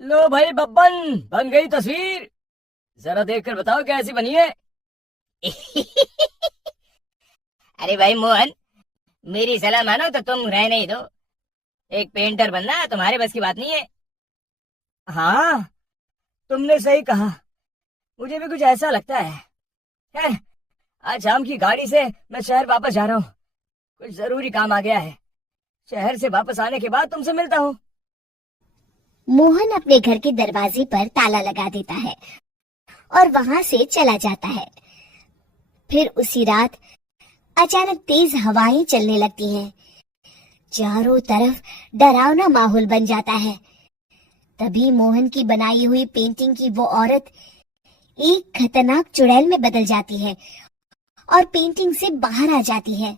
लो भाई बब्बन, बन गई तस्वीर। जरा देखकर बताओ कैसी बनी है। अरे भाई मोहन, मेरी सलाह मानो तो तुम रहने ही दो। एक पेंटर बनना तुम्हारे बस की बात नहीं है। हाँ, तुमने सही कहा। मुझे भी कुछ ऐसा लगता है। खैर, आज शाम की गाड़ी से मैं शहर वापस जा रहा हूँ। कुछ जरूरी काम आ गया है। शहर से वापस आने के बाद तुमसे मिलता हूँ। मोहन अपने घर के दरवाजे पर ताला लगा देता है और वहां से चला जाता है। फिर उसी रात अचानक तेज हवाएं चलने लगती हैं। चारों तरफ डरावना माहौल बन जाता है। तभी मोहन की बनाई हुई पेंटिंग की वो औरत एक खतरनाक चुड़ैल में बदल जाती है और पेंटिंग से बाहर आ जाती है।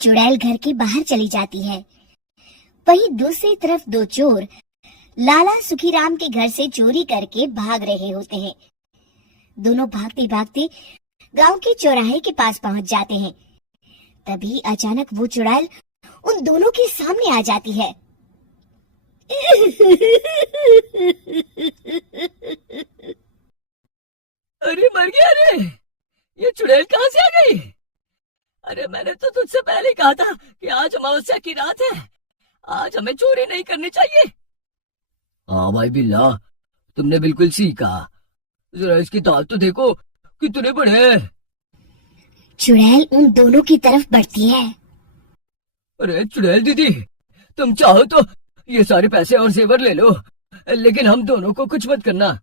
चुड़ैल घर के बाहर चली जाती है। वहीं दूसरी तरफ दो चोर लाला सुखीराम के घर से चोरी करके भाग रहे होते हैं। दोनों भागते भागते गांव के चौराहे के पास पहुंच जाते हैं। तभी अचानक वो चुड़ैल उन दोनों के सामने आ जाती है। अरे मर गया रे! ये चुड़ैल कहाँ से आ गई? अरे मैंने तो तुझसे पहले ही कहा था कि आज अमावस्या की रात है। आज हमें चोरी नहीं करनी चाहिए। हाँ भाई बिल्ला, तुमने बिल्कुल सही कहा। जरा इसकी दाल तो देखो, कितने बड़े हैं। चुड़ैल उन दोनों की तरफ बढ़ती है। अरे चुड़ैल दीदी, तुम चाहो तो ये सारे पैसे और जेवर ले लो, लेकिन हम दोनों को कुछ मत करना।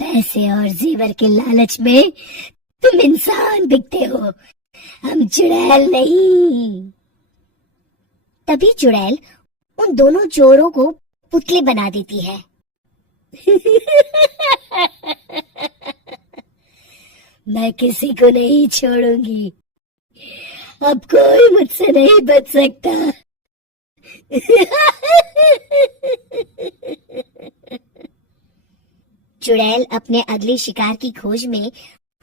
पैसे और जेवर के लालच में तुम इंसान बिकते हो, हम चुड़ैल नहीं। तभी चुड़ैल उन दोनों चोरों को पुतले बना देती है। मैं किसी को नहीं छोड़ूंगी। अब कोई मुझसे नहीं बच सकता। चुड़ैल अपने अगले शिकार की खोज में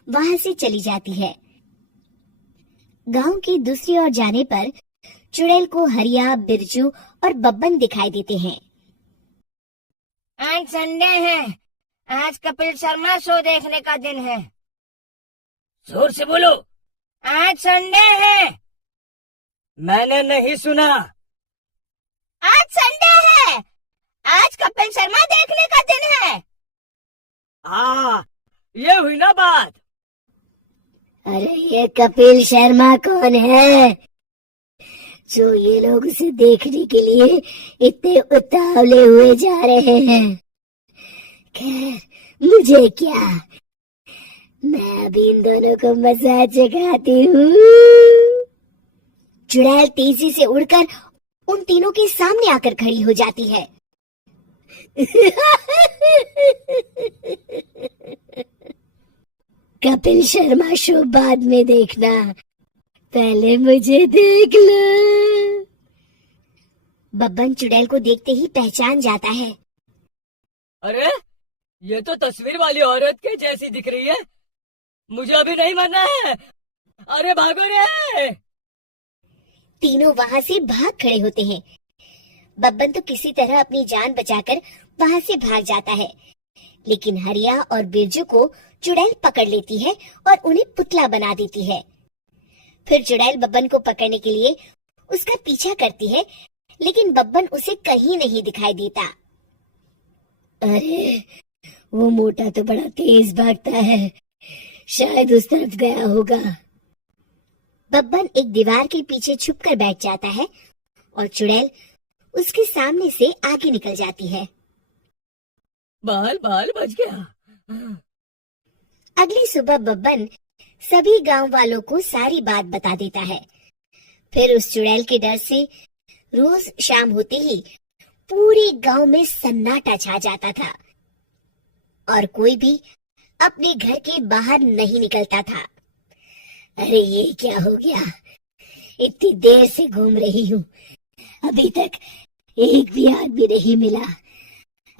वहां से चली जाती है। गांव की दूसरी ओर जाने पर चुड़ैल को हरिया, बिरजू और बब्बन दिखाई देते हैं। आज संडे है, आज कपिल शर्मा शो देखने का दिन है। जोर से बोलो। आज संडे है। मैंने नहीं सुना। आज संडे है। आज कपिल शर्मा देखने का दिन है। हाँ, ये हुई ना बात। अरे ये कपिल शर्मा कौन है जो ये लोग उसे देखने के लिए इतने उतावले हुए जा रहे हैं? खैर, मुझे क्या, मैं अभी इन दोनों को मजा चखाती हूँ। चुड़ैल तेजी से उड़कर उन तीनों के सामने आकर खड़ी हो जाती है। कपिल शर्मा शो बाद में देखना, पहले मुझे देख लो। बब्बन चुड़ैल को देखते ही पहचान जाता है। अरे ये तो तस्वीर वाली औरत के जैसी दिख रही है। मुझे अभी नहीं मरना है। अरे भागो रे! तीनों वहां से भाग खड़े होते हैं। बब्बन तो किसी तरह अपनी जान बचाकर वहां से भाग जाता है, लेकिन हरिया और बिरजू को चुड़ैल पकड़ लेती है और उन्हें पुतला बना देती है। फिर चुड़ैल बब्बन को पकड़ने के लिए उसका पीछा करती है, लेकिन बब्बन उसे कहीं नहीं दिखाई देता। अरे वो मोटा तो बड़ा तेज भागता है, शायद उस तरफ गया होगा। बब्बन एक दीवार के पीछे छुपकर बैठ जाता है और चुड़ैल उसके सामने से आगे निकल जाती है। बाल बाल बच गया। अगली सुबह बब्बन सभी गांव वालों को सारी बात बता देता है। फिर उस चुड़ैल के डर से रोज शाम होते ही पूरे गांव में सन्नाटा छा जाता था और कोई भी अपने घर के बाहर नहीं निकलता था। अरे ये क्या हो गया, इतनी देर से घूम रही हूँ, अभी तक एक भी आदमी नहीं मिला।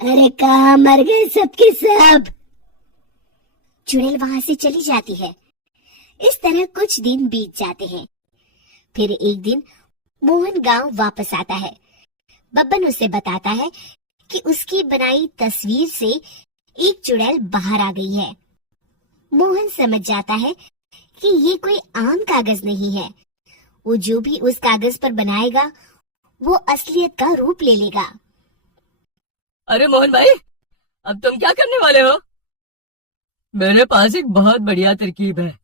अरे कहाँ मर गए सबके सब? चुड़ैल वहां से चली जाती है, इस तरह कुछ दिन बीत जाते हैं। फिर एक दिन मोहन गांव वापस आता है। बब्बन उसे बताता है कि उसकी बनाई तस्वीर से एक चुड़ैल बाहर आ गई है। मोहन समझ जाता है कि ये कोई आम कागज नहीं है। वो जो भी उस कागज पर बनाएगा वो असलियत का रूप ले लेगा। अरे मोहन भाई, अब तुम क्या करने वाले हो? मेरे पास एक बहुत बढ़िया तरकीब है।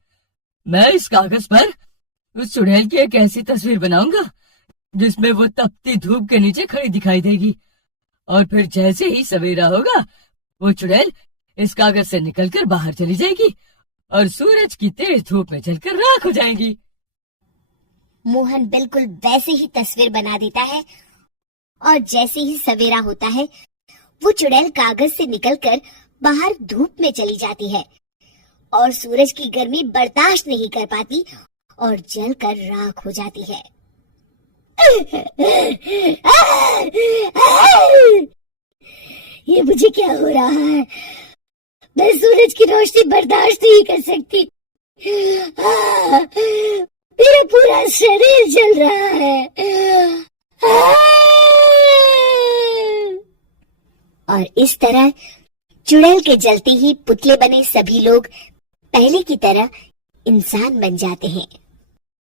मैं इस कागज पर उस चुड़ैल की एक ऐसी तस्वीर बनाऊंगा जिसमें वो तपती धूप के नीचे खड़ी दिखाई देगी, और फिर जैसे ही सवेरा होगा वो चुड़ैल इस कागज से निकलकर बाहर चली जाएगी और सूरज की तेज धूप में जलकर राख हो जाएगी। मोहन बिल्कुल वैसे ही तस्वीर बना देता है और जैसे ही सवेरा होता है वो चुड़ैल कागज से निकलकर बाहर धूप में चली जाती है और सूरज की गर्मी बर्दाश्त नहीं कर पाती और जलकर राख हो जाती है। ये मुझे क्या हो रहा है? मैं सूरज की रोशनी बर्दाश्त नहीं कर सकती। मेरा पूरा शरीर जल रहा है। और इस तरह चुड़ैल के जलते ही पुतले बने सभी लोग पहले की तरह इंसान बन जाते हैं।